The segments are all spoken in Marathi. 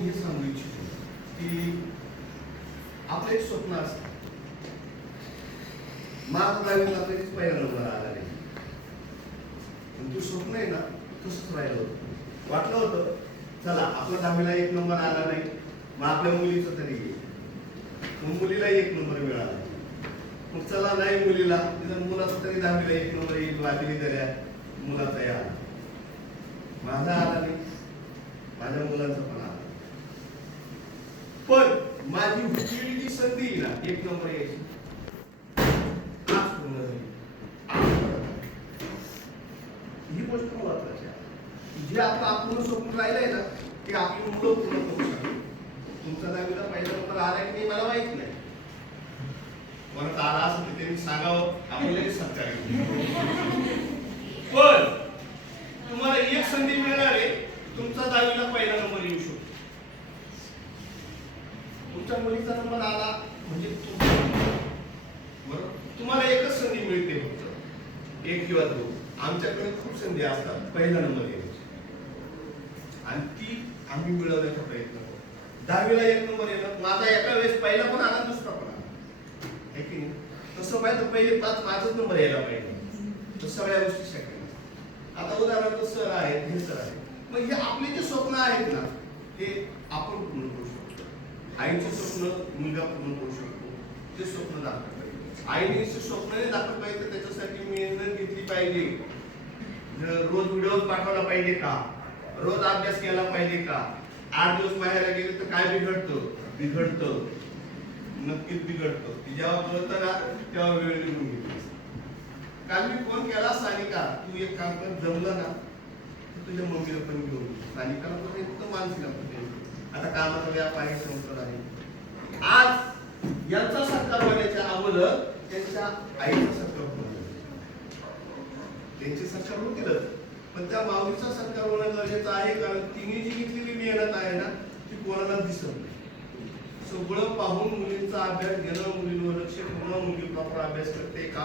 मी हे सांगू इच्छितो की आपलं एक स्वप्न असतं. महात्मा दहावीला कधीच पहिला नंबर आला नाही. पण स्वप्न आहे ना तसंच राहिलं होतं. वाटलं होतं चला आपला दहावीला एक नंबर आला नाही मग आपल्या मुलीचं तरी मग मुलीला एक नंबर मिळाला. मग चला नाही मुलीला तिथं मुलाचा तरी दहावीला एक नंबर येईल वाजली दर्या मुलाचा या माझा आला नाही. माझ्या मुलाचा पण आला माझी हुकलेली जी संधी ना एक नंबर यायची आज पूर्ण झाली ही गोष्ट महत्वाची आहे जे आपलं आपण स्वप्न राहिलंय ना ते आपली मुलं पूर्ण करू शकतो तुमचा दहावीला पहिला नंबर आला की नाही मला माहीत नाही परत आला असं तर त्यांनी सांगावं आपल्याला सत्कार पण तुम्हाला एक संधी मिळणार आहे तुमचा दहावीला पहिला नंबर येऊ शकतो तुमच्या मुलीचा नंबर आला म्हणजे बरोबर तुम्हाला एकच संधी मिळते फक्त. एक किंवा दोन. आमच्याकडे खूप संधी असतात. पहिला नंबर येण्याची. आणि ती आम्ही मिळवण्याचा प्रयत्न करतो. दहावीला एक नंबर येणं माझा एका वेळेस पहिला पण आला दुसरा पण आला. आहे की नाही? तसं पाहिजे तर पहिले पाच माझाच नंबर यायला पाहिजे. तर सगळ्या गोष्टी शक्य आता उदाहरणार्थ सर आहेत हे सर आहेत. मग हे आपले जे स्वप्न आहेत ना ते आपण पूर्ण करू आईचे स्वप्न मुलगा पूर्ण करू शकतो. ते स्वप्न दाखवलं पाहिजे आईने जे स्वप्न दाखवलं पाहिजे तर त्याच्यासाठी मेहनत घेतली पाहिजे. रोज व्हिडिओ पाठवला पाहिजे का? रोज अभ्यास केला पाहिजे का? आठ दिवस बाहेर गेले तर काय बिघडतं? बिघडतं. नक्कीच बिघडतं. ती जेव्हा कळतं ना तेव्हा वेळ निघून गेली. काल मी फोन केला सानिका तू एक काम कर जमलं ना तुझ्या मम्मीला पण घेऊन सानिकाला पण येत पण आता कामाचा व्याप आहे संसार आहे आज यांचा सत्कार होण्याच्या अगोदर त्यांच्या आईचा सत्कार होणार त्यांचे सत्कार होतीलच पण त्या माऊलीचा सत्कार होणं गरजेचं आहे कारण तिने जी घेतलेली मेहनत आहे ना ती कोणाला दिसत नाही. सगळं पाहून मुलींचा अभ्यास घेणं मुलींवर लक्ष ठेवणं मुली प्रॉपर अभ्यास करते का?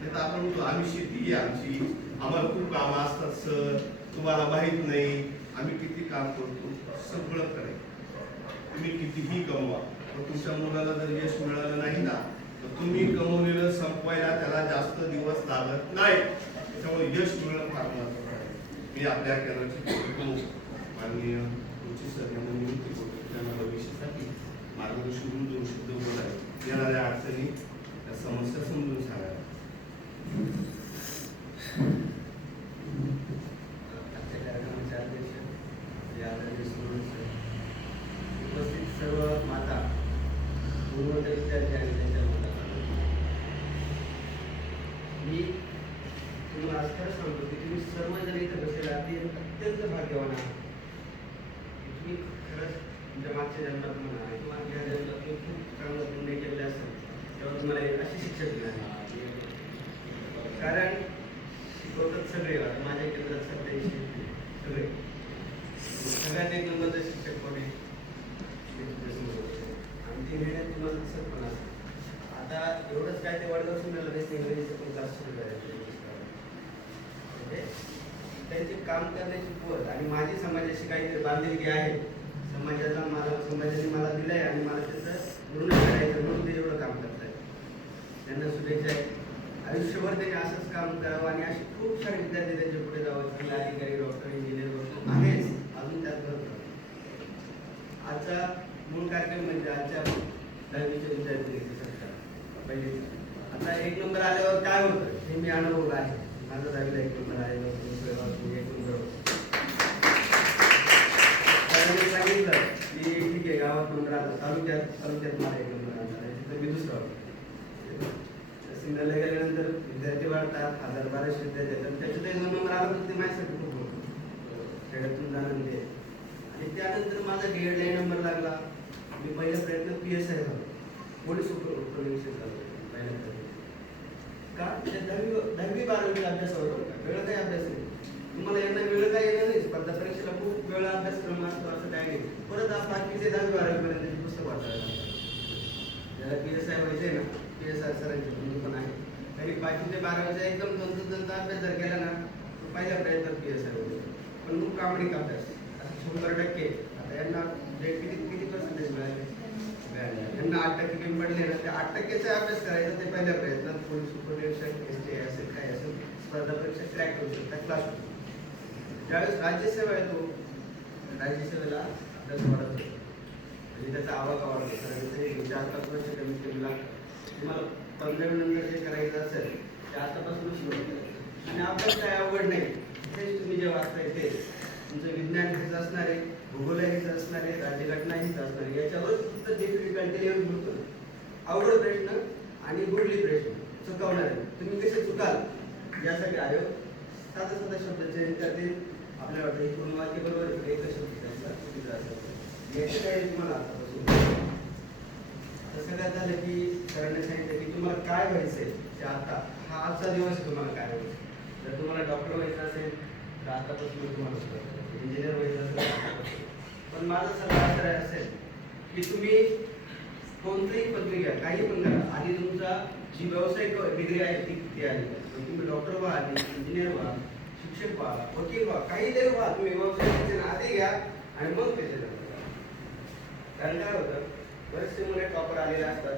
नाही तर आपण म्हणतो आम्ही शेती आहे आमची. आम्हाला खूप कामं असतात सर. तुम्हाला माहीत नाही. आम्ही किती काम करतो. सगळंकडे तुम्ही कितीही कमवा पण तुमच्या मुलाला जर यश मिळालं नाही ना तर तुम्ही कमवलेलं संपवायला त्याला जास्त दिवस लागत नाही. त्यामुळे यश मिळणं फार महत्वाचं आहे. मी आपल्या कॅनलची माननीय तुमची सर यांना नियुक्ती करतो. त्यांना भविष्यासाठी मार्गदर्शन म्हणून दोन शब्द बोलाय येणाऱ्या अडचणी त्या समस्या समजून सांगायला आजच्या कार्यक्रमाचे अध्यक्ष श्री आदरणीय सुमन सर, उपस्थित सर्व माता गुणवंत विद्यार्थी आणि त्यांच्या माता मी तुम्हाला आज खरं सांगतो की तुम्ही सर्वजण इथं बसलेले आहात अत्यंत भाग्यवान आहात तुम्ही खरंच तुमच्या मागच्या जन्मात म्हणा किंवा या जन्मात तुम्ही खूप चांगलं पुण्य केलेलं असेल तेव्हा तुम्हाला हे असे शिक्षक मिळाले कारण शिकवतात सगळे आता माझ्या केंद्रात सगळे शिकले, सगळे सगळ्यात एक नंबरचा शिक्षक कोण आहे ते तुमच्यासमोर बसले. आणि ती मेहनत तुम्हाला दिसत पण असेल आता एवढंच काय ते वडगाव सुंदरला बेस्ट इंग्रजीचं पण क्लास सुरू करायचे म्हणजे त्यांचे काम करण्याची पद्धत आणि माझी समाजाशी जे आहे. समाजाचा मला समाजाने मला दिलंय आणि मला त्याचं पूर्ण करायचं म्हणून ते एवढं काम करतायत. त्यांना शुभेच्छा आहे. आयुष्यभर त्यांनी असंच काम करावं आणि असे खूप सारे विद्यार्थी त्यांच्या पुढे जावं. चांगले अधिकारी डॉक्टर इंजिनियर डॉक्टर आहेच. अजून त्यात भर आजचा मूळ कार्यक्रम म्हणजे आजच्या दहावीच्या विद्यार्थी पहिले आता एक नंबर आल्यावर काय होतं? हे मी अनुभवलं आहे माझा दहावीला एक नंबर आलेला होता, दुसऱ्या वर्षी एक नंबर होता. त्यावेळी सांगितलं की ठीक आहे गावात नंबर त्या तालुक्यात तालुक्यात मला एक नंबर आला आहे तिथं मी दुसरा होतो सिंगलला गेल्यानंतर विद्यार्थी वाढतात हजार बाराशे विद्यार्थी येतात त्याच्यात एक नंबर आला तर ते माझ्यासाठी खूप मोठं खेड्यातून जाणं ते आणि त्यानंतर माझा डी एडला नंबर लागला मी पहिला प्रयत्न पी एस आय झालो. पोलीस उप उपनिरीक्षक झालो पहिल्या प्रयत्न का दहावी दहावी बारावीला अभ्यास होता वेगळा काही अभ्यास नाही तुम्हाला यांना वेळ काय येणार नाही स्पर्धा परीक्षेला खूप वेळ अभ्यासक्रम असतो असं काय नाही परत आप बाकीचे दहावी वाटायला ज्याला पी एस आय व्हायचंय ना? पी एस आय सरांची बंधू पण आहे. तरी पाचवी ते बारावीचा एकदम तंतोतंत अभ्यास जर केला ना तर पहिल्या प्रयत्नात पी एस आय होतो पण खूप कामणिक अभ्यास असं शंभर टक्के. आता यांना किती किती पर्सेंटेज मिळाले? ब्याण्णव. यांना आठ टक्के कमी पडले ना ते आठ टक्केचा अभ्यास करायचा ते पहिल्या प्रयत्नात पोलीस उपनिरीक्षक एस टी असेल काय असेल स्पर्धा परीक्षा क्रॅक करू शकतात क्लास ज्यावेळेस राज्यसेवा येतो राज्यसेवेला अभ्यास वाढत होतो म्हणजे त्याचा आवाका वाढतो कारण ते चार पाच वर्ष कमीत कमी लागतात तुम्हाला पंधरा नंतर जे करायचं असेल ते आतापासूनच सुरू आणि अभ्यास काय अवघड नाही तेच तुम्ही जे वाचताय ते. तुमचं विज्ञान हेच असणार आहे भूगोल हेच असणार आहे राज्यघटना हेच असणार आहे. याच्यावर फक्त डिफिकल्टी लेवल होतो अवघड प्रश्न आणि गुडली प्रश्न चुकवणार आहे. तुम्ही कसे चुकाल? यासाठी आयो हो. साधा साधा शब्द चेंज करते. आपल्याला वाटतं हे पूर्ण वाक्य बरोबर एकच शब्द त्यांचा चुकीचा असेल याची काय तुम्हाला. आतापासून आता सगळ्यात झालं की सरांनी सांगितलं की तुम्हाला काय व्हायचंय ते आता. हा आजचा दिवस आहे तुम्हाला काय व्हायचं जर तुम्हाला डॉक्टर व्हायचं असेल तर आतापासून तुम्हाला इंजिनियर व्हायचं असेल आतापासून. पण माझा सल्ला असा असेल की तुम्ही कोणतीही पदवी घ्या काही पण करा. आधी तुमचा जी व्यावसायिक डिग्री आहे ती ती आली तुम्ही डॉक्टर व्हा आधी इंजिनियर व्हा शिक्षक व्हा वकील व्हा काही तरी व्हा. तुम्ही व्यवसाय आधी घ्या आणि मग त्याच्या कारण काय होतं? बरेचसे मुले टॉपर आलेले असतात.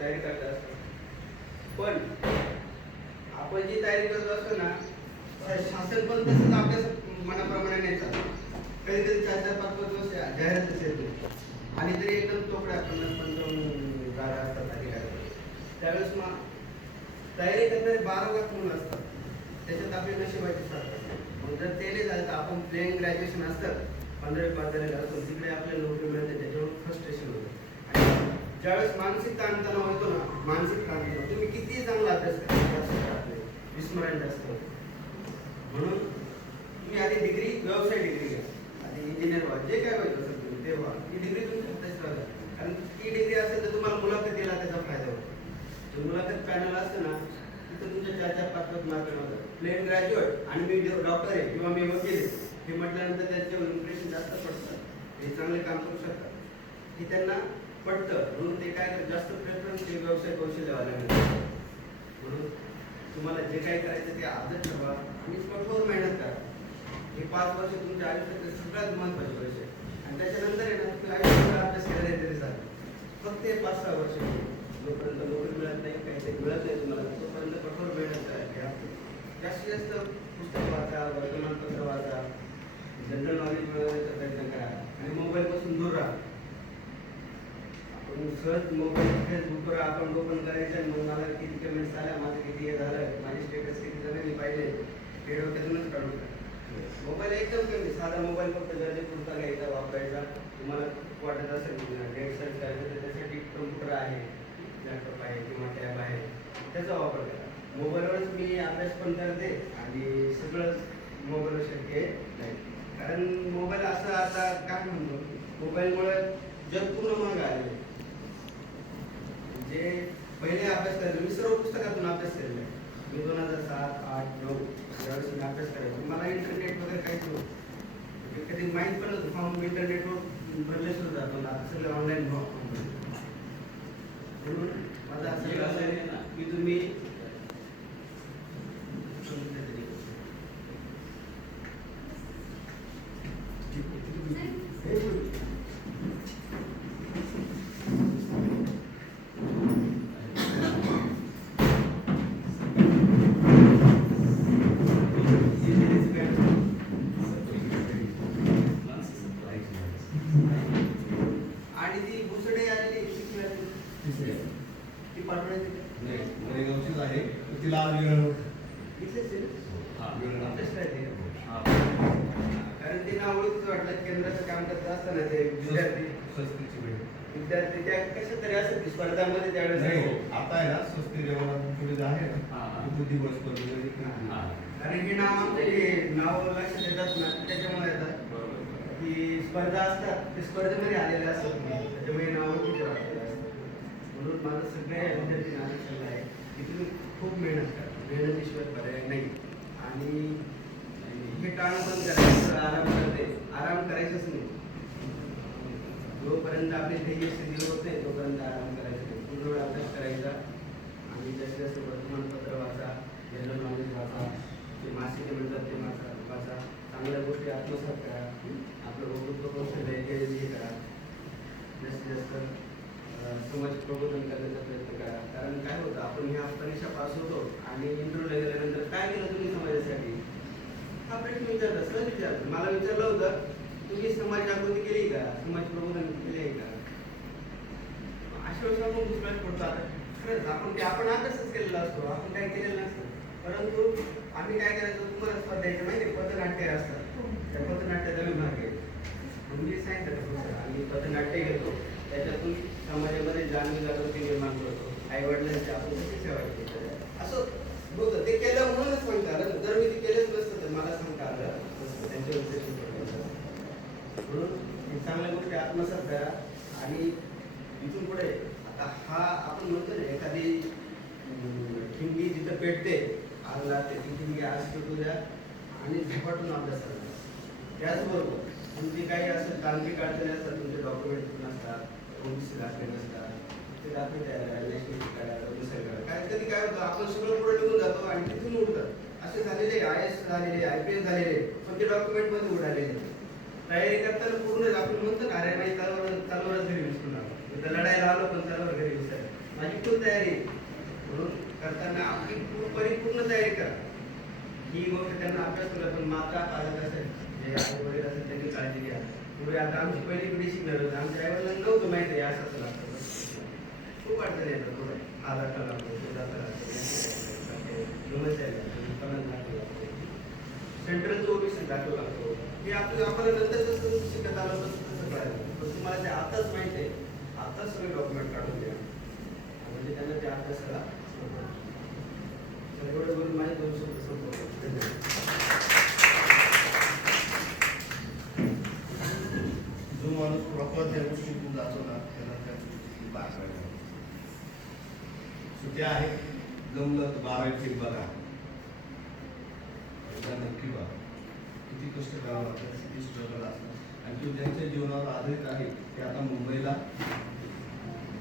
तयारी करत असतात. पण आपण जी तयारी करत असतो ना शासन पण तसंच आपल्या मनाप्रमाणे नाही चालत. कधी चार चार पाच पाच वर्ष जाहिरातच येत नाही आणि तरी एकदम तोकड्या पन्नास पंचावन्न जागा असतात त्यावेळेस मग तयारी करणारे बारा लाख मुलं असतात. त्याच्यात आपली नशिबाची साथ असते मग जर ते नाही झालं तर आपण प्लेन ग्रॅज्युएशन असतं. पंधरावी पास झालेलं असतो तिकडे आपल्याला नोकरी मिळते त्याच्यावर फ्रस्ट्रेशन होतं. आणि ज्यावेळेस मानसिक ताणतणाव येतो ना मानसिक ताणतणाव तुम्ही कितीही चांगला अभ्यास करा राहत नाही. विस्मरण जास्त म्हणून तुम्ही आधी डिग्री व्यवसाय डिग्री घ्या. आधी इंजिनियर व्हा. जे काय व्हायचं असेल तुम्ही ते व्हा. ही डिग्री तुमच्या हातात राहते. कारण ती डिग्री असेल तर तुम्हाला मुलाखतीला त्याचा फायदा होतो. जे मुलाखत पॅनल असतं ना तिथं तुमच्या चार चार पाच पाच मार्क होतात प्लेन ग्रॅज्युएट आणि मी डॉक्टर आहे किंवा मी वकील आहे. हे म्हटल्यानंतर त्यांच्यावर इम्प्रेशन जास्त पडतं हे चांगले काम करू शकतात. हे त्यांना पटतं. म्हणून ते काय जास्त प्रेफरन्स ते व्यवसाय कौशल्यवाल्याने म्हणून तुम्हाला जे काही करायचं ते आदर ठरवा. आणि कठोर मेहनत करा. हे पाच वर्ष तुमच्या आयुष्यातले सगळ्यात महत्त्वाचे वर्ष आहे. आणि त्याच्यानंतर आहे ना तुम्ही आयुष्याचा अभ्यास केला नाही तरी चालेल फक्त हे पाच सहा वर्ष जोपर्यंत नोकरी मिळत नाही काहीतरी मिळत नाही तुम्हाला तोपर्यंत कठोर मेहनत करा. घ्या जास्तीत जास्त पुस्तक वाचा वर्तमानपत्र वाचा. जनरल नॉलेज मिळवण्याचा प्रयत्न करा. आणि मोबाईलपासून दूर राहा. आपण सहज मोबाईल फेसबुकवर अकाउंट ओपन करायचं आणि मग मला किती पेमेंट्स आल्या माझं किती हे झालं माझी स्टेटस किती झालं मी पाहिले. ते डोक्यातूनच काढून. मोबाईल एकदम कमी साधा मोबाईल फक्त गरजेपुरता घ्यायचा वापरायचा. तुम्हाला वाटत असेल नेट सर्च करायचं तर त्यासाठी कम्प्युटर आहे लॅपटॉप आहे किंवा टॅब आहे त्याचा वापर करा. मोबाईलवरच मी अभ्यास पण करते आणि सगळंच मोबाईलवर शक्य आहे. कारण मोबाईल असं आता काय म्हणतो? मोबाईलमुळे जग पूर्ण महाग आलेलं आहे. जे पहिले अभ्यास करायचे. मी सर्व पुस्तकातून अभ्यास केलेला आहे. मी दोन हजार सात आठ नऊ यावेळेस मी अभ्यास करायचो. मला इंटरनेट वगैरे काहीच नव्हतं. म्हणजे कधी माहीत पण नव्हतं. फॉर्म इंटरनेटवर भरले सुद्धा पण आता सगळं ऑनलाईन फॉर्म म्हणून माझं असं हे कसं आहे ना? की तुम्ही आणि ती भुसडे आलेली शिकण्याची ती पाठवायची का? वडेगावचीच आहे पण तिला आज वेळ नव्हता. इथलेच आहे हा. ना? आपल्याच राहते का? हा. कारण ते नाव ओळखीचं वाटलं केंद्राचं काम करत असताना ते विद्यार्थी स्वस्तिकची वेळ. विद्यार्थी त्या कशा तरी असत की स्पर्धामध्ये त्यावेळेस नाही आता आहे ना स्वस्ती आहे बुद्धिबळ. कारण हे नाव आमचे नाव लक्षात येतात ना त्याच्यामुळे येतात. की स्पर्धा असतात ते स्पर्धेमध्ये आलेले असतात. त्याच्यामुळे नाव वाटलेलं असतं म्हणून माझं सगळ्या विद्यार्थ्यांना आरक्षण आहे की तुम्ही खूप मेहनत करा. मेहनतीशिवाय पर्याय नाही. आणि हे टाळणं बंद करायचं आराम करते. आराम करायचंच नाही. जोपर्यंत आपली ध्येय सिद्धी होत नाही तोपर्यंत आराम करायचा नाही. पूर्ण वेळ अभ्यास करायचा. जास्तीत जास्त वर्तमानपत्र वाचा जनरल नॉलेज वाचा ते मासिके मिळतात ते वाचा वाचा चांगल्या गोष्टी आत्मसात करा आपलं वक्तृत्व कौशल्य आहे ते हे करा जास्तीत जास्त समाज प्रबोधन करण्याचा प्रयत्न करा. कारण काय होतं? आपण ह्या परीक्षा पास होतो आणि इंटरव्ह्यूला गेल्यानंतर काय केलं तुम्ही समाजासाठी हा प्रश्न विचारला सर विचारला मला विचारलं होतं तुम्ही समाज जागृती केली का? समाज प्रबोधन केले आहे का? अशा वेळेस आपण दुसऱ्याच पडतो आता खरंच आपण ते आपण अभ्यासच केलेला असतो आपण काय केलेलं नसतं. परंतु आम्ही काय करायचो तुम्हाला स्पर्धायचं माहिती आहे, पथनाट्य असतात त्या पथनाट्याचा विभाग आहे. म्हणून मी सांगितलं का आम्ही पथनाट्य घेतो. त्याच्यातून समाजामध्ये जाणीव जागृती निर्माण करतो. आई वडिलांची आपण कशी सेवा केली असं बघ ते केलं म्हणूनच सांगता आलं जर मी ते केलंच नसतं तर मला सांगता आलं नसतं. त्यांच्या उद्देशून म्हणून चांगल्या गोष्टी आत्मसात करा आणि इथून पुढे हा आपण म्हणतो ना एखादी अं, ठिणगी जिथं पेटते आग लागते ती ठिणगी आज पेटू द्या आणि झपाटून अभ्यास करा त्याचबरोबर तुमची काही असं तांत्रिक अडचणी असतात तुमचे डॉक्युमेंट नसतात ओबीसी दाखले नसतात ते दाखले तयार काय कधी काय होतं आपण सगळं पुढे निघून जातो आणि तिथून उठतात असे झालेले आय एस झालेले आय पी एस झालेले पण ते डॉक्युमेंटमध्ये उडालेले तयारी करताना पूर्ण आपण म्हणतो ना अरे नाही तलवार तलवारच घरी विसरून आलो लढायला आलो पण तलवार घरी विसरली माझी फुल तयारी म्हणून करताना आपली पूर्ण परिपूर्ण तयारी करा. ही गोष्ट त्यांना अभ्यास करा पण माता पालक असेल जे आई वडील असेल त्यांनी काळजी घ्या. पुढे आता आमची पहिली पिढी शिकणार होती. आमच्या आई वडिलांना नव्हतं माहिती आहे असं लागतं. खूप अडचण येतात पुढे. आधार कार्ड लागतो शेजारचा लागतो समस्या लागतो पन्नास लागतो लागतो. लागतो. हे आपलं आम्हाला नंतर जसं शिकत आलं तसं तसं कळालं पण तुम्हाला ते आताच माहिती आहे. आताच सगळे डॉक्युमेंट काढून द्या म्हणजे त्यांना ते अभ्यासाला करा. तर एवढं बोलून माझे दोन शब्द संपवतो धन्यवाद. जो माणूस प्रॉपर त्या गोष्टीतून जातो ना त्याला त्या गोष्टी पार सुट्या आहेत जमलं तर बारा बघा. नक्की बघा. किती कष्ट करावं लागतं किती स्ट्रगल असतं. आणि तो ज्यांच्या जीवनावर आधारित आहे ते आता मुंबईला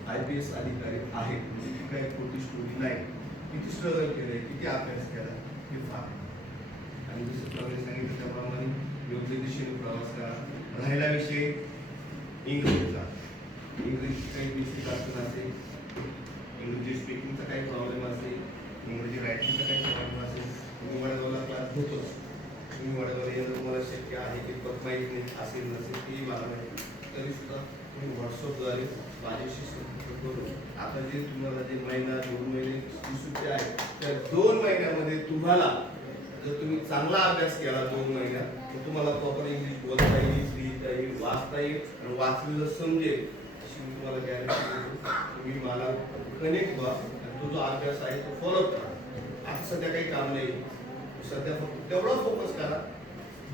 आय पी एस अधिकारी आहेत म्हणजे ती काही खोटी स्टोरी नाही. किती स्ट्रगल केलंय किती अभ्यास केला हे फार आणि जसं प्रवीण सांगितलं त्याप्रमाणे योग्य दिशेने प्रवास करा. राहिला विषय इंग्रजीचा. इंग्रजी काही बेसिक अडचण असेल इंग्रजी स्पीकिंगचा काही प्रॉब्लेम असेल इंग्रजी रायटिंगचा काही प्रॉब्लेम असेल तुम्ही वडगावला क्लास घेतोच तुम्ही वडगावला येणं तुम्हाला शक्य आहे की माहीत नाही असेल नसेल तेही मला माहिती तरी सुद्धा तुम्ही व्हॉट्सअपद्वारे माझ्याशी संपर्क करून आता जे तुम्हाला जे महिना दोन महिने सुट्टी आहे त्या दोन महिन्यामध्ये तुम्हाला जर तुम्ही चांगला अभ्यास केला दोन महिन्यात तर तुम्हाला प्रॉपर इंग्लिश बोलता येईल लिहिता येईल वाचता येईल आणि वाचलेलं समजेल अशी मी तुम्हाला गॅरंटी देतो तुम्ही मला कनेक्ट व्हा आणि तो जो अभ्यास आहे तो फॉलो करा. आता सध्या काही काम नाही. सध्या फक्त तेवढा फोकस करा.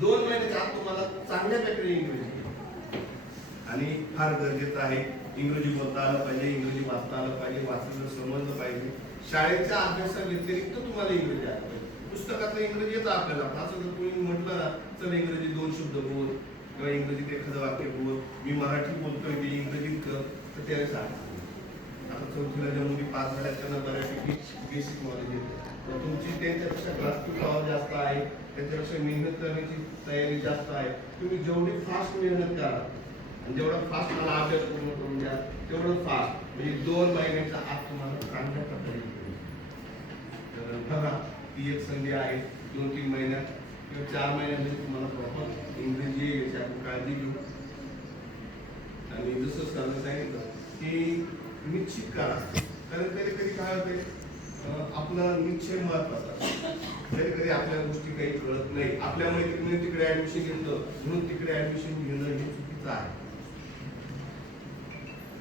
दोन महिन्याच्या आत तुम्हाला चांगल्या प्रकारे इंग्लिश आणि फार गरजेचं आहे. इंग्रजी बोलता आलं पाहिजे इंग्रजी वाचता आलं पाहिजे वाचलेलं समजलं पाहिजे. शाळेच्या अभ्यासाव्यतिरिक्त तुम्हाला इंग्रजी आलं पाहिजे. पुस्तकातलं इंग्रजी येतं आपल्याला. असं जर कोणी म्हटलं ना चल इंग्रजी दोन शब्द बोल किंवा इंग्रजीत एखादं वाक्य बोल मी मराठी बोलतोय ते इंग्रजीत कर तर त्यावेळेस आहे आता चौथीला ज्या मुली पास झाल्या त्यांना बऱ्यापैकी बेसिक नॉलेज येते. तर तुमची त्यांच्यापेक्षा ग्रास्पिंग पॉवर जास्त आहे त्यांच्यापेक्षा मेहनत करण्याची तयारी जास्त आहे. तुम्ही जेवढी फास्ट मेहनत करा जेवढा फास्ट मला अभ्यास पूर्ण करून द्या तेवढं फास्ट म्हणजे दोन महिन्याचा आत तुम्हाला चांगल्या प्रकारे तर बघा ती एक संधी आहे दोन तीन महिन्यात किंवा चार महिन्यामध्ये तुम्हाला प्रॉपर इंग्रजी याची आपण काळजी घेऊ आणि जसं सरने सांगितलं की निश्चित करा. कारण कधी कधी काय होते आपला निश्चय महत्त्वाचा कधी कधी आपल्या गोष्टी काही कळत नाही. आपल्या मैत्रिणी तिकडे ऍडमिशन घेतलं म्हणून तिकडे ऍडमिशन घेणं हे चुकीचं आहे.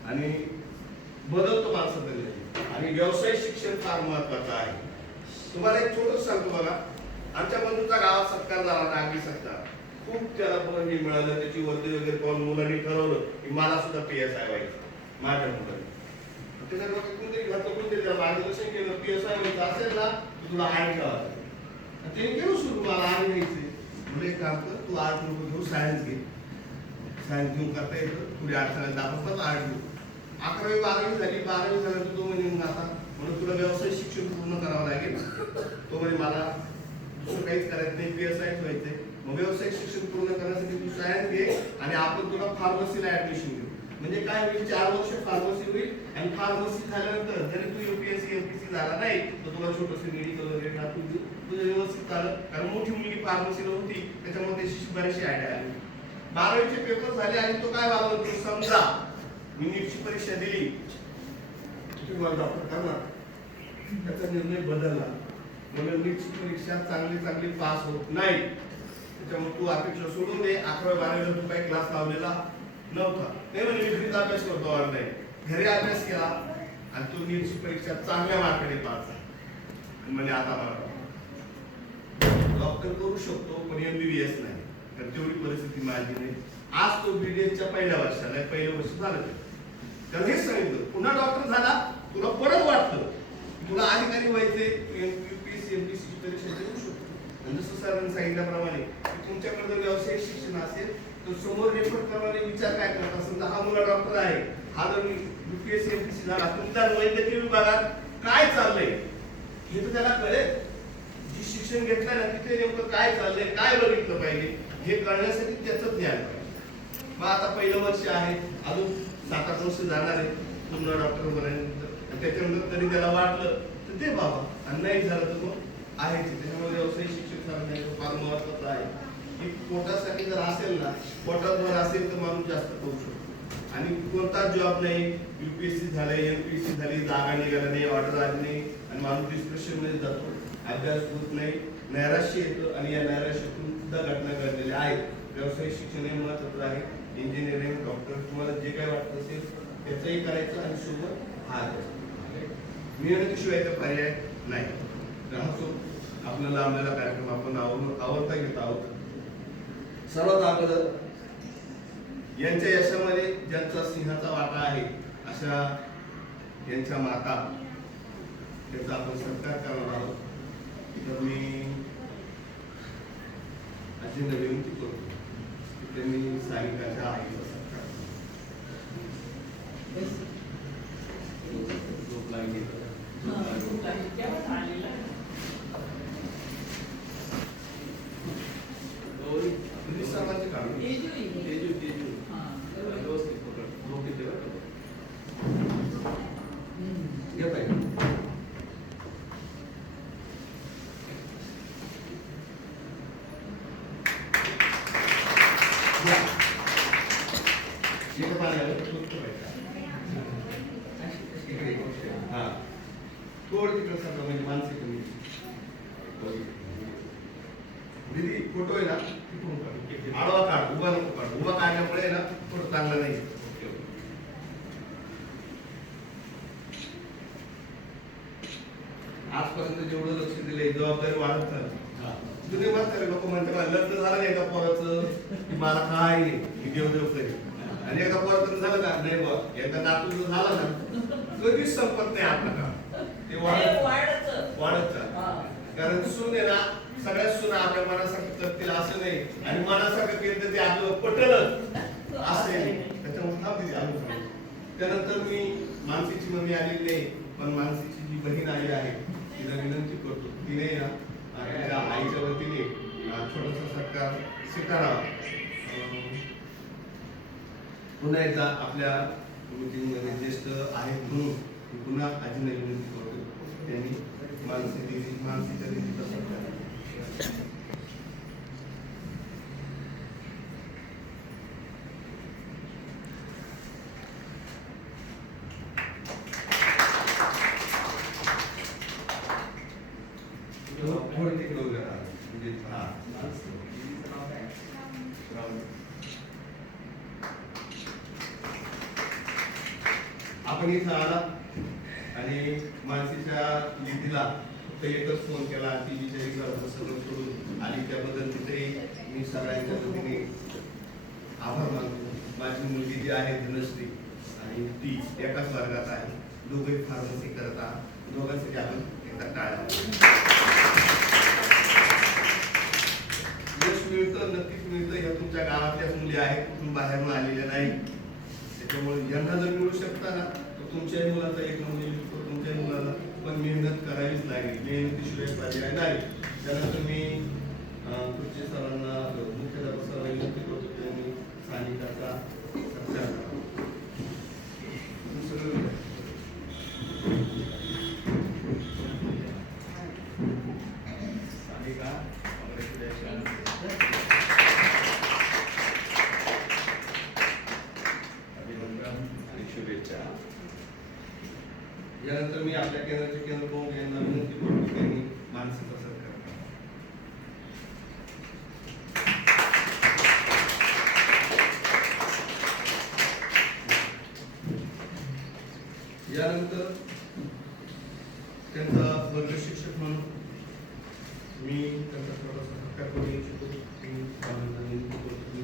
आणि बदलतो माणसं तरी आणि व्यवसाय शिक्षण फार महत्वाचं आहे. तुम्हाला एक छोटं सांगतो बघा. आमच्या बंधूचा गावात सत्कार झाला नागरी सत्कार. खूप त्याला पण हे मिळालं त्याची वर्दी वगैरे पाहून मुलांनी ठरवलं की मला सुद्धा पी एस आय व्हायचं माझ्या मुलांनी. त्याच्या डोक्यात कोणतरी घातलं कोणतरी त्याला मार्गदर्शन केलं पी एस आय व्हायचं असेल ना तुला आर्ट ठेवायचं आणि त्याने केलं सुरू मला आर्ट घ्यायचे म्हणजे एक काम कर तू आर्ट नको घेऊ सायन्स घे. सायन्स घेऊन करता येतं. पुढे अडचण आपण पण आर्ट घेऊ अकरावी बारावी झाली. बारावी झाल्यानंतर तो म्हणे मग आता म्हणून तुला व्यवसाय शिक्षण पूर्ण करावं लागेल. तो म्हणजे मला दुसरं काहीच करायचं नाही. पी एस आय व्हायचंय. मग व्यावसायिक शिक्षण पूर्ण करण्यासाठी तू सायन्स घे आणि आपण तुला फार्मसीला ऍडमिशन देऊ. म्हणजे काय होईल? चार वर्ष फार्मसी होईल आणि फार्मसी झाल्यानंतर जरी तू युपीएससी एमपीसी झाला नाही तर तुला छोटस मेडिकल वगैरे टाकून देऊ. तुझं व्यवस्थित झालं कारण मोठी मुलगी फार्मसीला होती त्याच्यामुळे त्याची आयडिया आली. बारावीचे पेपर झाले आणि तो काय वागला समजा. मी नीटची परीक्षा दिली. तुम्हाला मला डॉक्टर करणार त्याचा निर्णय बदलला. म्हणजे नीटची परीक्षा चांगली चांगली पास होत नाही. त्याच्यामुळे तू अपेक्षा सोडून दे. अकरावी बारावीला तू काही क्लास लावलेला नव्हता. नाही म्हणजे मी घरीच अभ्यास करतो ऑनलाईन घरी अभ्यास केला आणि तू नीटची परीक्षा चांगल्या मार्काने पास म्हणजे आता मला डॉक्टर करू शकतो पण एमबीबीएस नाही. तर तेवढी परिस्थिती माझी नाही. आज तो बीडीएसच्या पहिल्या वर्षाला पहिलं वर्ष झालं ते. सांगितलं. पुन्हा डॉक्टर झाला तुला परत वाटलं. तुला अधिकारी व्हायचे युपीएससी एमपीसी परीक्षा देऊ शकतो. आणि जसं सरांनी सांगितल्याप्रमाणे तुमच्याकडे जर व्यावसायिक शिक्षण असेल तर समोर रेफर करणारे विचार काय करतात? समजा हा मुला डॉक्टर आहे. हा जर युपीएससी एमपीसी झाला तुमच्या वैद्यकीय विभागात काय चाललंय? हे तर त्याला कळेल. जी शिक्षण घेतलं ना तिथे नेमकं काय चाललंय काय बघितलं पाहिजे हे कळण्यासाठी त्याचं ज्ञान पाहिजे. मग आता पहिलं वर्ष आहे अजून सात आठ वर्ष जाणार आहे. पूर्ण डॉक्टर बनायनंतर आणि त्याच्यानंतर तरी त्याला वाटलं तर ते बाबा आणि नाही झालं तर मग आहे त्याच्यामुळे व्यवसायिक शिक्षण सांगण्याचं फार महत्वाचं आहे. की पोटासाठी जर असेल ना पोटात जर असेल तर माणूस जास्त करू शकतो. आणि कोणताच जॉब नाही युपीएससी झालंय एमपीएससी झाली जागा निघाला नाही ऑर्डर आली नाही आणि माणूस डिस्प्रेशनमध्ये जातो. अभ्यास होत नाही नैराश्य येतं आणि या नैराश्यातून सुद्धा घटना घडलेल्या आहेत. व्यावसायिक शिक्षण हे महत्वाचं आहे. इंजिनिअरिंग डॉक्टर तुम्हाला जे काय वाटत असेल त्याचंही करायचं आणि सोबत हा मेहनतीशिवाय तर पर्याय नाही. राहतो आपल्याला आम्हाला कार्यक्रम आपण आवर आवडता घेत आहोत. सर्वात अगोदर यांच्या यशामध्ये ज्यांचा सिंहाचा वाटा आहे अशा यांच्या माता त्याचा आपण सत्कार करणार आहोत. तर मी अशी विनंती करतो त्यांनी सायंकाळच्या आईचा सत्कार. झोप लागली. झोप लागली. गौरी, तुझी सर्वांची काढून घे. तेजू तेजू व्यवस्थित पकड झोप येते बरं का? घे पाहिजे या. इकडे पाणी आलं, दूध ठेवायचं. इकडे, इकडे. हा. थोडं तिकडं सरका, म्हणजे फोटो आहे ना तिथून काढ आडवा काढ उभा नको काढ उभा काढल्यामुळे ना फोटो चांगला नाही आजपर्यंत जेवढं लक्ष दिलंय जबाबदारी वाढत चालली. जुने म्हातारे लोक म्हणते मला लग्न झालं नाही का पोराचं? मला काय नाही मी देवदेव आणि एका पोराचं झालं का? नाही बा एकदा जर झाला ना कधीच संपत नाही आपलं काम. ते वाढत वाढत कारण सून आहे ना सगळ्यात सून आपल्या मनासारखं करतील असं नाही. आणि मनासारखं केलं तर ते आपलं पटलं. असं त्याच्यामुळे. त्यानंतर मी मानसीची मम्मी आलेली नाही पण मानसीची जी बहीण आली आहे तिला विनंती करतो. तिने ना आईच्या वतीने छोटासा सत्कार स्वीकारावा पुन्हा एकदा आपल्या मीटिंगमध्ये ज्येष्ठ आहेत म्हणून मी पुन्हा आजींना विनंती करतो त्यांनी मानसी दिदी मानसीच्या दिदीचा सत्कार थोडं तिकडे उभे राहा म्हणजे हा राहू दे. आपण इथं आला आणि मानसीच्या लिपीला फक्त एकच फोन केला ती बिचारी घरचं सगळं सोडून आली त्याबद्दल तिथे मी सगळ्यांच्या वतीने आभार मानतो माझी मुलगी जी आहे धनश्री आणि ती एकाच वर्गात आहे दोघे फार्मसी करत आहात दोघांसाठी आपण एकदा टाळ्या यश मिळतं नक्कीच मिळतं ह्या तुमच्या गावातल्याच मुली आहेत कुठून बाहेरून आलेल्या नाही. त्याच्यामुळे यांना जर मिळू शकता ना तर तुमच्याही मुलाचा एक नंबर येऊ शकतो तुमच्याही मुलाला पण मेहनत करावीच लागेल. मेहनतीशिवाय पर्याय नाही. त्यानंतर मी अं, सरांना मुख्याध्यापक सरांना विनंती करतो की त्यांनी सानिकाचा सत्कार करावा तुम्ही सगळे विद्यार्थी. सानिका congratulations. अभिनंदन आणि शुभेच्छा यानंतर मी आपल्या केंद्राचे केंद्र प्रमुख यांना विनंती करतो की त्यांनी मानसिक सत्कार करावा यानंतर त्यांचा वर्ग शिक्षक म्हणून मी त्यांचा थोडासा हक्का करू इच्छितो. मी सर्वांना विनंती मी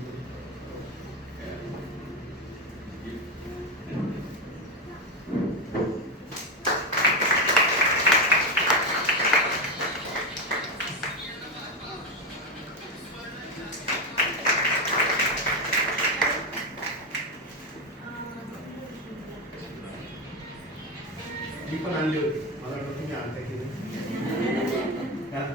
मी पण आणली होती मला वाटलं तुम्ही आणताय की नाही हा?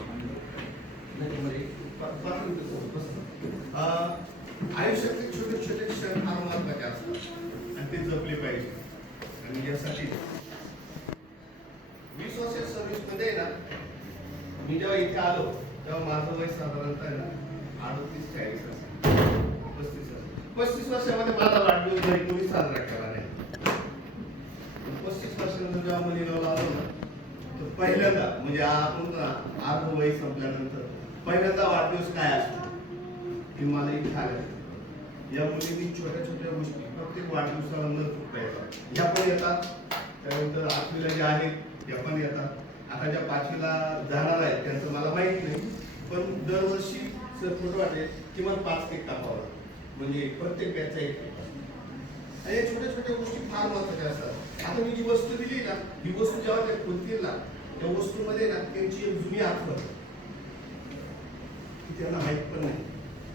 नाही, म्हणजे प- पाच मिनिटं सोबत बसा. अं, आयुष्यातले छोटे छोटे क्षण फार महत्त्वाचे असतात आणि ते जपले पाहिजे आणि यासाठी वीस वर्ष सर्व्हिसमध्ये ना मी जेव्हा इथे आलो तेव्हा माझं वय साधारणतः आहे ना अडतीस चाळीस असेल पस्तीस असेल पस्तीस वर्षामध्ये माझा वाढदिवस जरी कोणी साजरा केला नाही पस्तीस वर्षानंतर जेव्हा मुलीला आलो ना तर पहिल्यांदा म्हणजे आपण ना अर्ध वय संपल्यानंतर पहिल्यांदा वाढदिवस काय असतो हे मला इथे आलं या मुलींनी छोट्या छोट्या गोष्टी प्रत्येक वाढदिवसाला न ह्या या पण येतात. त्यानंतर आठवीला जे आहेत त्या पण येतात. आता ज्या पाचवीला जाणार आहेत त्यांचं मला माहीत नाही पण दरवर्षी सर खोटं वाटेल किमान पाच एक टाकावं म्हणजे प्रत्येक बॅचचा एक आणि या छोट्या छोट्या गोष्टी फार महत्त्वाच्या असतात. आता मी जी वस्तू दिली ना ही वस्तू जेव्हा त्या खोलतील ना त्या वस्तूमध्ये ना त्यांची एक जुनी आठवण. त्यांना माहीत पण नाही.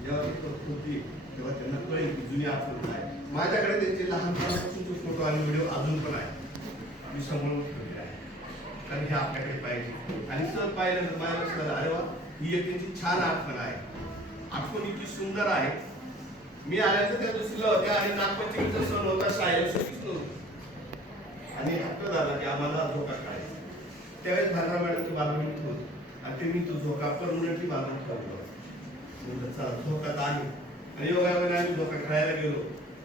जेव्हा ती खोलतील तेव्हा त्यांना कळेल की जुनी आठवण काय माझ्याकडे त्यांचे लहानपणापासूनचे फोटो आणि व्हिडिओ अजून पण आहे मी समोरून ठेवले आहे कारण हे आपल्याकडे पाहिजे. आणि सर पाहिल्यानंतर माझ्या लक्षात आलं अरे वा ही एक त्यांची छान आठवण आहे. आठवण इतकी सुंदर आहे. मी आल्याचं त्या दुसरीला होत्या आणि नागपंचमीचा सण होता शाळेला सुट्टीच नव्हती. आणि हक्क झाला की आम्हाला झोका काढायचा. त्यावेळेस भांडरा मॅडमची बाजूने ठेवली आणि ते मी तो झोका परमनंटली बाजून ठेवला म्हणलं चला झोका तर आहे. आणि योगायोगाने आम्ही धोका खेळायला गेलो.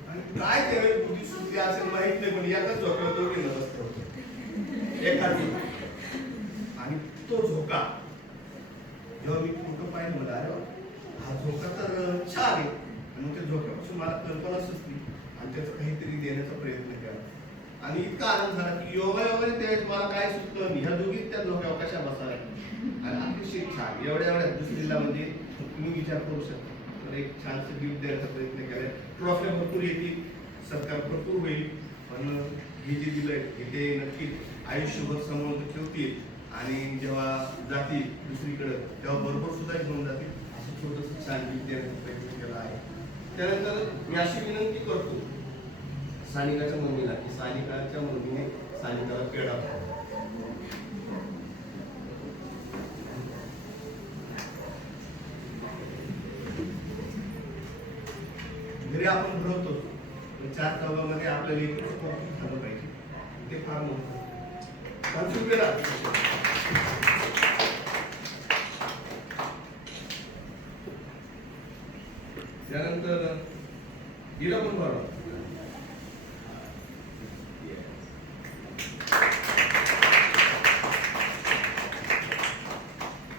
आणि काय त्यावेळी बुद्धी सुचली असेल माहीत नाही पण याचा झोक्यावर तो नसते असतो एखादी आणि तो झोका. जेव्हा मी फोटो पाहिलं मला अरे वा, हा झोका तर छान आहे. आणि मग त्या झोक्यापासून मला कल्पना सुचली आणि त्याचं काहीतरी देण्याचा प्रयत्न केला. आणि इतका आनंद झाला की योगा योगाने त्यावेळेस मला काय सुचलं मी ह्या दोघीच त्या झोक्यावर कशा बसाव्या आणि अतिशय छान. एवढ्या एवढ्या दुसरीला म्हणजे तुम्ही विचार करू शकता. एक छानसं गिफ्ट द्यायचा प्रयत्न केलाय. ट्रॉफ्या भरपूर येतील सरकार भरपूर होईल पण हे जे दिलंय हे ते नक्की आयुष्यभर समोर ठेवतील आणि जेव्हा जातील दुसरीकडं तेव्हा बरोबर सुद्धा घेऊन जातील. असं छोटंसं छान गिफ्ट देण्याचा प्रयत्न केला आहे. त्यानंतर मी अशी विनंती करतो सानिकाच्या मम्मीला की सानिकाच्या मम्मीने सानिकाला पेढा घरी आपण भरवतो पण चार चौघामध्ये आपल्याला एकच झालं पाहिजे. ते फार महत्वाचं कारण सुखी राहा. त्यानंतर हिला पण बरं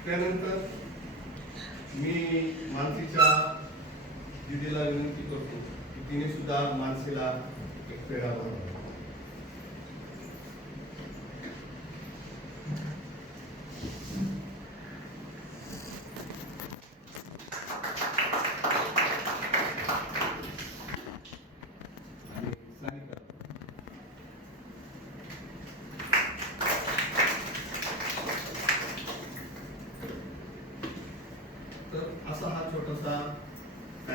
त्यानंतर मी मानसीच्या दिदीला विनंती करतो की तिने सुद्धा मानसीला एक पेढा बनवला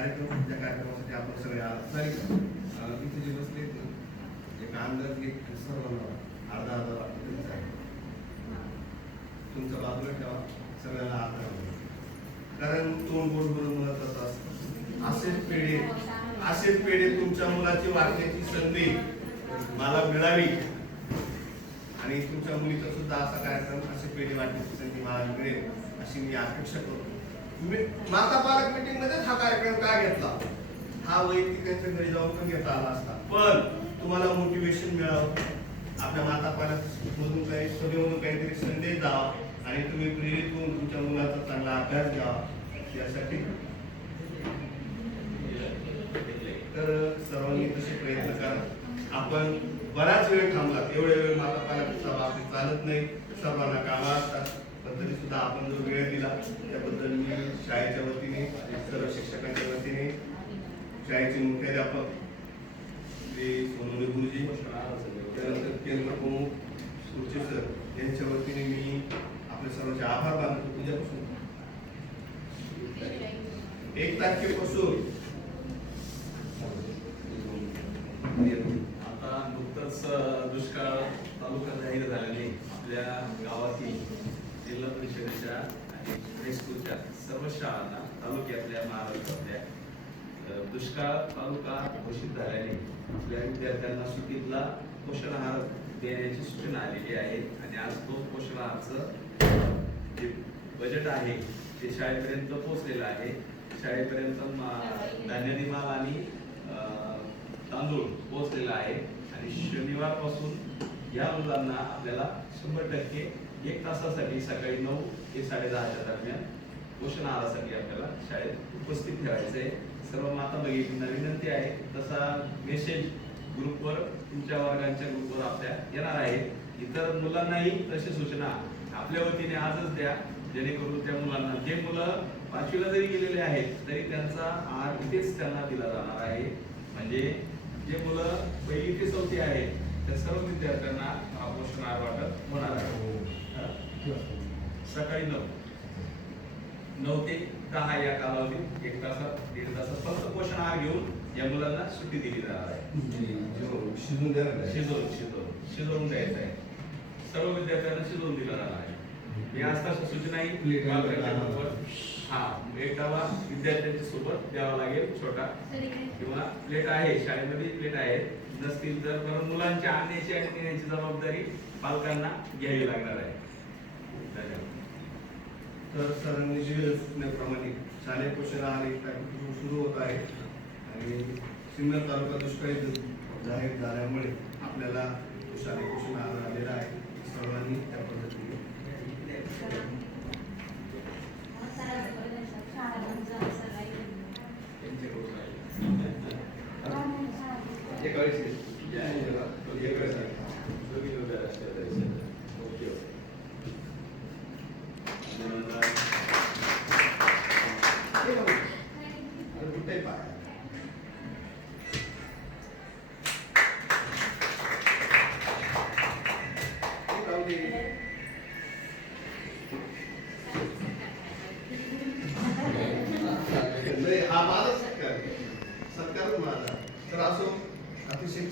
कार्यक्रम त्या कार्यक्रमासाठी आपण सगळे आलात तिथे जे बसले आहेत. ना एक अंदाज एक सर्वांना. अर्धा अर्धा तुमचा बाजूला ठेवा. सगळ्याला आधार कारण तोंड गोड बोलून महत्वाचं असतं. असेच पेढे असेच पेढे तुमच्या मुलाची वाटण्याची संधी मला मिळावी. आणि तुमच्या मुलीचा सुद्धा असा कार्यक्रम असे पेढे वाटण्याची संधी मला मिळेल अशी मी अपेक्षा करतो. माता पालक मीटिंग मध्येच हा कार्यक्रम का घेतला? हा वैयक्तिकांच्या घरी जाऊन पण घेता आला असता. पण तुम्हाला मोटिवेशन मिळावं. आपल्या माता पालक मधून काही सभेमधून काहीतरी संदेश द्यावा आणि तुम्ही प्रेरित होऊन तुमच्या मुलाचा चांगला अभ्यास घ्यावा. यासाठी तर सर्वांनी तसे प्रयत्न करा. आपण बराच वेळ थांबलात. एवढ्या वेळ माता पालकांचा बाबतीत चालत नाही. सर्वांना कामा असतात. पण तरी सुद्धा आपण जो वेळ दिला त्याबद्दल मी शाळेच्या वतीने सर्व शिक्षकांच्या वतीने शाळेचे मुख्याध्यापक श्री गुरुजी त्यानंतर केंद्र प्रमुख सुरचे सर यांच्या वतीने मी आपल्या सर्वांचे आभार मानतो. तुझ्यापासून एक तारखेपासून. आता नुकतंच दुष्काळ तालुका जाहीर झाल्याने आपल्या गावातील जिल्हा परिषदेच्या आणि हायस्कूलच्या सर्व शाळांना तालुक्यातल्या महाराष्ट्रातल्या दुष्काळ तालुका घोषित झाल्याने आपल्या विद्यार्थ्यांना सुट्टीतला पोषण आहार देण्याची सूचना आलेली आहे. आणि आज तो पोषण आहारचं जे बजेट आहे ते शाळेपर्यंत पोहोचलेलं आहे. शाळेपर्यंत मा- माल आणि तांदूळ पोहोचलेला आहे. आणि शनिवारपासून या मुलांना आपल्याला शंभर टक्के एक तासासाठी सकाळी नऊ ते साडेदहाच्या दरम्यान पोषण आहारासाठी आपल्याला शाळेत उपस्थित ठेवायचं आहे सर्व माता भगिनींना विनंती आहे तसा मेसेज ग्रुपवर तुमच्या वर्गांच्या ग्रुपवर आपल्या येणार आहे. इतर मुलांनाही तशी सूचना आपल्या वतीने आजच द्या जेणेकरून त्या मुलांना जे मुलं पाचवीला जरी गेलेले आहेत तरी त्यांचा आहार इथेच त्यांना दिला जाणार आहे. म्हणजे जे मुलं पहिली ते चौथी आहेत त्या सर्व विद्यार्थ्यांना हा पोषण आहार वाटप होणार आहे. सकाळी नऊ. नऊ ते दहा या कालावधीत एक तासात दीड तासात फक्त पोषण आहार घेऊन या मुलांना सुट्टी दिली जाणार आहे. शिजून. शिजवून शिजवून शिजवून द्यायचं आहे. सर्व विद्यार्थ्यांना शिजवून दिला जाणार आहे. मी आज तशा सूचनाही Plate मध्ये वापरल्या लावा. ग्रुपवर. हा एक डबा विद्यार्थ्यांच्या सोबत द्यावा लागेल छोटा. किंवा प्लेट आहे शाळेमध्ये प्लेट आहे. नसतील तर मुलांच्या आणण्याची आणि नेण्याची जबाबदारी पालकांना घ्यावी लागणार आहे. तर सरांनी सूचनेप्रमाणे शालेय पोषण आहार एक तारखेपासून सुरू होत आहे आणि सिन्नर तालुका दुष्काळी ज- जाहीर झाल्यामुळे आपल्याला शालेय पोषण आहार आलेला आहे. सर्वांनी त्या पद्धतीने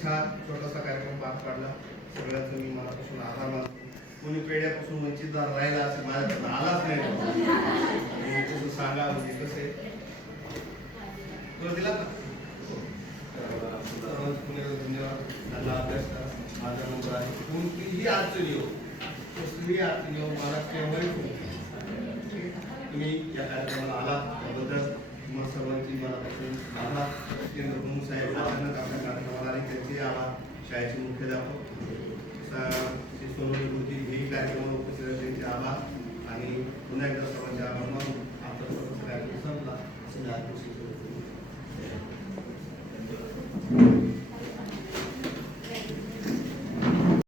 छान छोटासा कार्यक्रम पार पाडला. सगळ्याचं मी मनापासून आभार मानतो. कोणी पेढ्यापासून वंचित राहिला असं माझ्याकडे आलाच नाही. तसं सांगा म्हणजे कसे तुला दिला का? हो. धन्यवाद. चांगला अभ्यास करा. माझा नंबर आहे. कोणतीही अडचणी येऊ कसलीही अडचणी येऊ मला तुम्ही या कार्यक्रमाला आलात. सर्वांची मनापासून आभार केंद्र प्रमुख साहेब आपल्या कार्यक्रमाला आणि त्यांचे आभार शाळेचे मुख्याध्यापक श्री सोनू गुरुजी हे कार्यक्रमाला उपस्थित त्यांचे आभार. आणि पुन्हा एकदा सर्वांचे आभार मानून आमचा कार्यक्रम संपला. असं